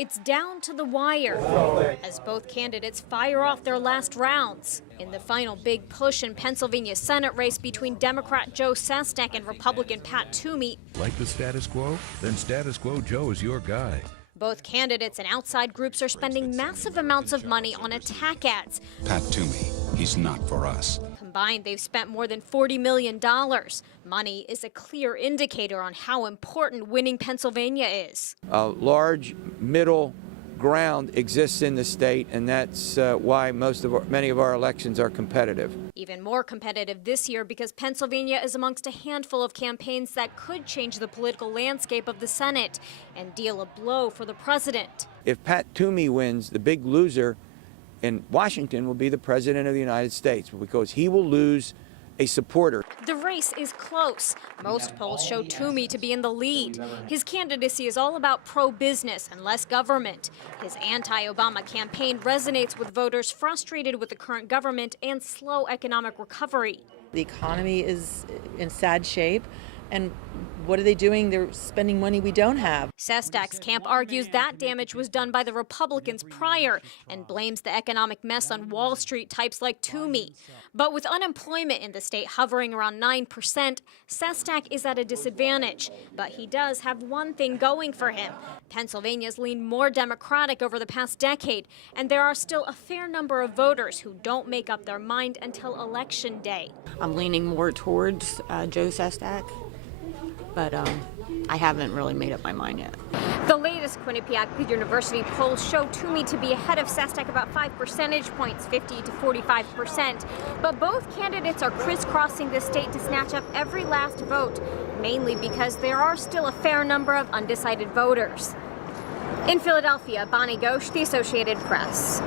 It's down to the wire as both candidates fire off their last rounds. In the final big push in Pennsylvania's Senate race between Democrat Joe Sestak and Republican Pat Toomey. Like the status quo? Then Status Quo Joe is your guy. Both candidates and outside groups are spending massive amounts of money on attack ads. Pat Toomey, he's not for us. Combined, they've spent more than $40 million. Money is a clear indicator on how important winning Pennsylvania is. A large middle ground exists in the state, and that's why many of our elections are competitive. Even more competitive this year because Pennsylvania is amongst a handful of campaigns that could change the political landscape of the Senate and deal a blow for the president. If Pat Toomey wins, the big loser in Washington will be the President of the United States, because he will lose a supporter. The race is close. Most polls show Toomey to be in the lead. His candidacy is all about pro-business and less government. His anti-Obama campaign resonates with voters frustrated with the current government and slow economic recovery. The economy is in sad shape, and what are they doing? They're spending money we don't have. Sestak's camp argues that damage was done by the Republicans prior and blames the economic mess on Wall Street types like Toomey. But with unemployment in the state hovering around 9%, Sestak is at a disadvantage. But he does have one thing going for him. Pennsylvania's leaned more Democratic over the past decade, and there are still a fair number of voters who don't make up their mind until Election Day. I'm leaning more towards Joe Sestak, but I haven't really made up my mind yet. The latest Quinnipiac University polls show Toomey to be ahead of Sestak about 5 percentage points, 50 to 45%. But both candidates are crisscrossing the state to snatch up every last vote, mainly because there are still a fair number of undecided voters. In Philadelphia, Bonnie Ghosh, The Associated Press.